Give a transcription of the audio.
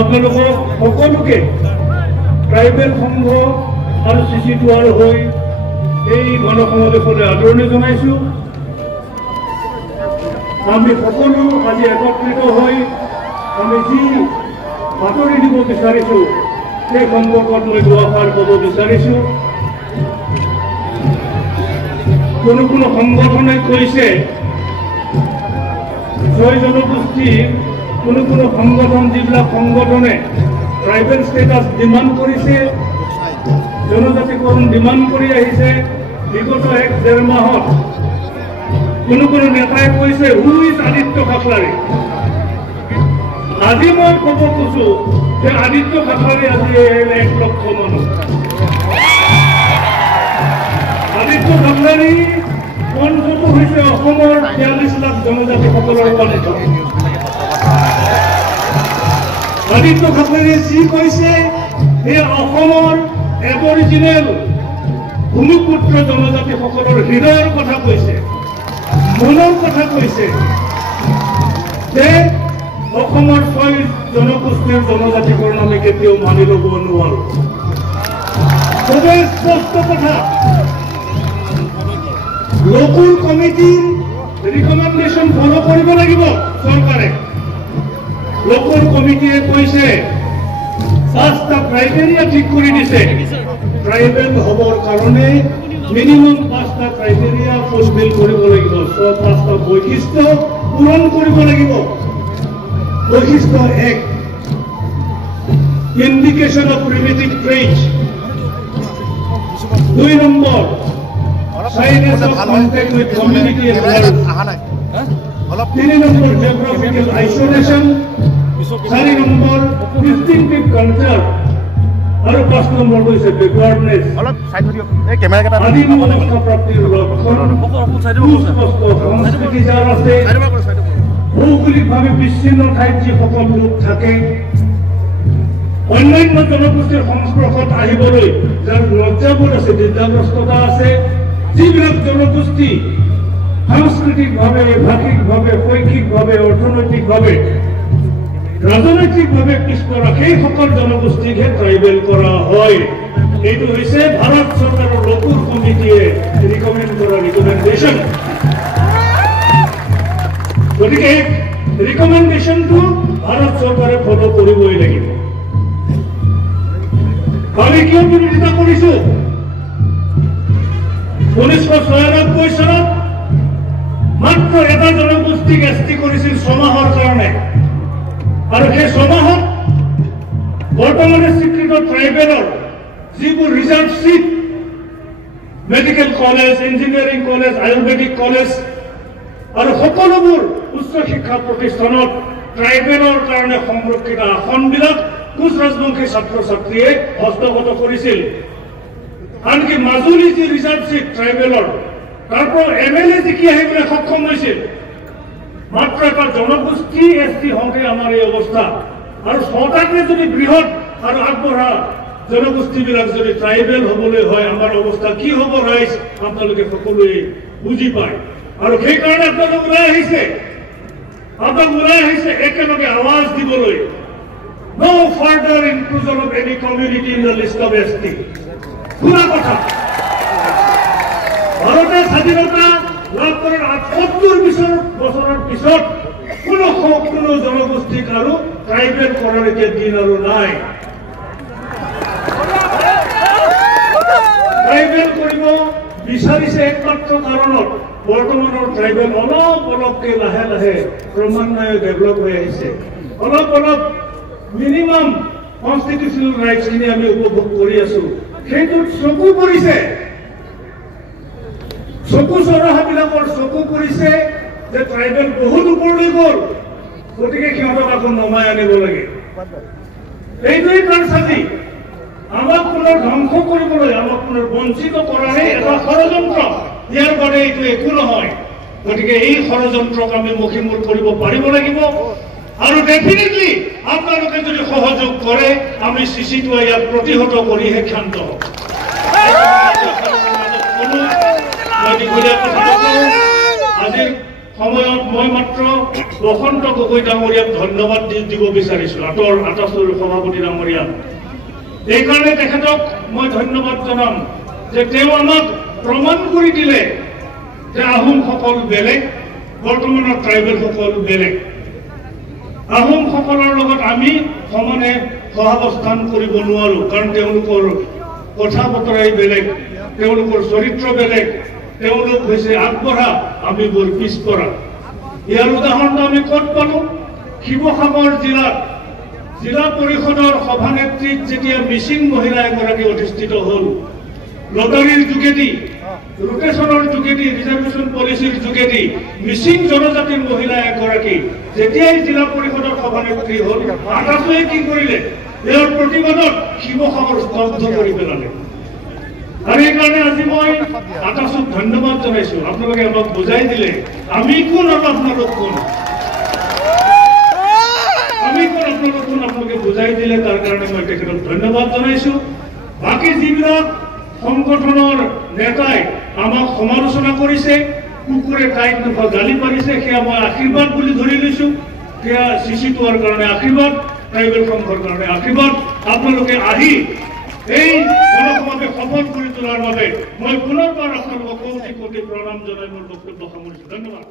আপোনালোকক সকলোকে ট্ৰাইবেল সংঘ আৰু CC2R হৈ এই গণসমাৱেশলৈ আদৰণি জনাইছোঁ। আমি সকলো আজি একত্ৰিত হৈ আমি যি বাতৰি দিব বিচাৰিছোঁ সেই সম্পৰ্কত মই দুআষাৰ ক'ব বিচাৰিছোঁ। কোনো কোনো সংগঠনে কৈছে ছয় জনগোষ্ঠীৰ কোনো কোনো সংগঠন যিবিলাক সংগঠনে ট্ৰাইবেল ষ্টেটাছ ডিমাণ্ড কৰিছে, জনজাতিকৰণ ডিমাণ্ড কৰি আহিছে বিগত 1-1.5 মাহত। কোনো কোনো নেতাই কৈছে হু ইজ আদিত্য খাকলাৰী। আজি মই ক'ব খোজোঁ যে আদিত্য খাকলাৰী আজি 1 লক্ষ মানুহ। আদিত্য খাকলাৰী কণ্ঠটো হৈছে অসমৰ 43 লাখ জনজাতিসকলৰ কণ্ঠ। আদিত্য খাকলাৰীয়ে যি কৈছে সেই অসমৰ এবৰিজিনেল ভূমিপুত্ৰ জনজাতিসকলৰ হৃদয়ৰ কথা কৈছে, মনৰ কথা কৈছে যে অসমৰ 6 জনগোষ্ঠীৰ জনজাতিকৰণ আমি কেতিয়াও মানি ল'ব নোৱাৰোঁ। খুবেই স্পষ্ট কথা। লোকুল কমিটিৰ ৰিকমেণ্ডেশ্যন ফলো কৰিব লাগিব চৰকাৰে। লোকুল কমিটিয়ে কৈছে 5টা ক্ৰাইটেৰিয়া ঠিক কৰি দিছে। ট্ৰাইবেল হ'বৰ কাৰণে মিনিমাম 5টা ক্ৰাইটেৰিয়া ফুলফিল কৰিব লাগিব। 5টা বৈশিষ্ট্য পূৰণ কৰিব লাগিব। বৈশিষ্ট্য 1, ইণ্ডিকেশ্যন অফ প্ৰিমিটিভ ট্ৰেইট। 2 নম্বৰ, shyness of contact with community and others. 3 নম্বৰ, geographical isolation. 4 নম্বৰ, distinctive culture. আৰু 5 নম্বৰ হৈছে backwardness। আদিম অৱস্থা প্ৰাপ্তিৰ লক্ষণ সুস্পষ্ট সংস্কৃতি যাৰ আছে, ভৌগোলিকভাৱে বিচ্ছিন্ন ঠাইত যিসকল লোক থাকে, অন্যান্য জনগোষ্ঠীৰ সংস্পৰ্শত আহিবলৈ যাৰ লজ্জাবোধ আছে, দ্বিধাগ্ৰস্ততা আছে, যিবিলাক জনগোষ্ঠী সাংস্কৃতিকভাৱে, ভাষিকভাৱে, শৈক্ষিকভাৱে, অৰ্থনৈতিকভাৱে, ৰাজনৈতিকভাৱে পিছপৰা সেইসকল জনগোষ্ঠীকহে ট্ৰাইবেল কৰা হয়। এইটো হৈছে ভাৰত চৰকাৰৰ লোকুল কমিটিয়ে ৰিকমেণ্ড কৰা ৰিকমেণ্ডেশ্যন। গতিকে ৰিকমেণ্ডেশ্যনটো ভাৰত চৰকাৰে ফলো কৰিবই লাগিব। আমি কিয় বিৰোধিতা কৰিছোঁ? 1996 চনত মাত্ৰ এটা জনগোষ্ঠীক ST কৰিছিল 6 মাহৰ কাৰণে, আৰু সেই 6 মাহত বৰ্তমানে স্বীকৃত ট্ৰাইবেলৰ যিবোৰ reserve seat, medical college, engineering college, ayurvedic college আৰু সকলোবোৰ উচ্চ শিক্ষা প্ৰতিষ্ঠানত ট্ৰাইবেলৰ কাৰণে সংৰক্ষিত আসনবিলাক কোচ ৰাজবংশী ছাত্ৰ ছাত্ৰীয়ে হস্তগত কৰিছিল। আনকি মাজুলী যি ৰিজাৰ্ভ চিট ট্ৰাইবেলৰ, তাৰ পৰা MLA জিকি আহিবলৈ সক্ষম হৈছিল। মাত্ৰ এটা জনগোষ্ঠী ST হওঁতে আমাৰ এই অৱস্থা। আৰু 6টাকে যদি বৃহৎ আৰু আগবঢ়া জনগোষ্ঠীবিলাক যদি ট্ৰাইবেল হ'বলৈ হয়, আমাৰ অৱস্থা কি হ'ব ৰাইজ আপোনালোকে সকলোৱে বুজি পায়। আৰু সেইকাৰণে আপোনালোক ওলাই আহিছে একেলগে আৱাজ দিবলৈ, no further inclusion of any community in the list of ST। পুরা কথা। ভারতের স্বাধীনতা লাভ করার ৭৮ বছরের পিছত কোনো জনগোষ্ঠীক আৰু ট্ৰাইবেল কৰাৰ এতিয়া দিন আৰু নাই। ট্ৰাইবেল কৰিব বিচাৰিছে একমাত্ৰ কাৰণত বৰ্তমানৰ ট্ৰাইবেল অলপকে লাহে লাহে ক্ৰমান্বয়ে ডেভেলপ হৈ আহিছে। অলপ মিনিমাম কনষ্টিটিউচনেল ৰাইটছখিনি আমি উপভোগ কৰি আছো। সেইটোত চকু পৰিছে, চকু চৰহাবিলাকৰ চকু পৰিছে যে ট্ৰাইবেল বহুত ওপৰলৈ গ'ল, গতিকে সিহঁতক আকৌ নমাই আনিব লাগে। এইটোৱেই কাৰচাজি। আমাক পুনৰ ধ্বংস কৰিবলৈ, আমাক পুনৰ বঞ্চিত কৰাৰে এটা ষড়যন্ত্ৰ। ইয়াৰ বাবে এইটো একো নহয়। গতিকে এই ষড়যন্ত্ৰক আমি মষিমূৰ কৰিব পাৰিব লাগিব। আৰু ডেফিনেটলি আপোনালোকে যদি সহযোগ কৰে, আমি CC2 ইয়াক প্ৰতিহত কৰিহে ক্ষান্ত হম। আজিৰ সময়ত মই মাত্ৰ বসন্ত গগৈ ডাঙৰীয়াক ধন্যবাদ দিব বিচাৰিছোঁ, আটাছৰ সভাপতি ডাঙৰীয়া। এইকাৰণে তেখেতক মই ধন্যবাদ জনাম যে তেওঁ আমাক প্ৰমাণ কৰি দিলে যে আহোমসকল বেলেগ, বৰ্তমানৰ ট্ৰাইবেলসকল বেলেগ। আহোমসকলৰ লগত আমি সমানে সহাৱস্থান কৰিব নোৱাৰো, কাৰণ তেওঁলোকৰ কথা বতৰাই বেলেগ, তেওঁলোকৰ চৰিত্ৰ বেলেগ, তেওঁলোক হৈছে আগবঢ়া, আমি বৰ পিছপৰা। ইয়াৰ উদাহৰণটো আমি ক'ত পালো? শিৱসাগৰ জিলাত জিলা পৰিষদৰ সভানেত্ৰীত যেতিয়া মিচিং মহিলা এগৰাকী অধিষ্ঠিত হ'ল, লটাৰীৰ যোগেদি, ৰোটেশ্যনৰ যোগেদি, ৰিজাৰ্ভেশ্যন পলিচিৰ যোগেদি মিচিং জনজাতিৰ মহিলা এগৰাকী যেতিয়াই জিলা পৰিষদৰ সভানেত্ৰী হ'ল, আটাছুৱে কি কৰিলে? ইয়াৰ প্ৰতিবাদত শিৱসাগৰ স্তব্ধ কৰি পেলালে। আৰু এইকাৰণে আজি মই আটাছক ধন্যবাদ জনাইছোঁ। আপোনালোকে আমাক বুজাই দিলে আমি কোন আৰু আপোনালোক কোন, আপোনালোকে বুজাই দিলে, তাৰ কাৰণে মই তেখেতক ধন্যবাদ জনাইছোঁ। বাকী যিবিলাক সংগঠনৰ নেতাই আমাক সমালোচনা কৰিছে, কুকুৰে তাইক গালি পাৰিছে, সেয়া মই আশীৰ্বাদ বুলি ধৰি লৈছোঁ। সেয়া চিচিটোৱাৰ কাৰণে আশীৰ্বাদ, ট্ৰাইবেল সংঘৰ কাৰণে আশীৰ্বাদ। আপোনালোকে আহি এই গণসমাৱেশ সফল কৰি তোলাৰ বাবে মই পুনৰবাৰ আপোনালোকক কোটি কোটি প্ৰণাম জনাই মোৰ বক্তব্য সামৰিছোঁ। ধন্যবাদ।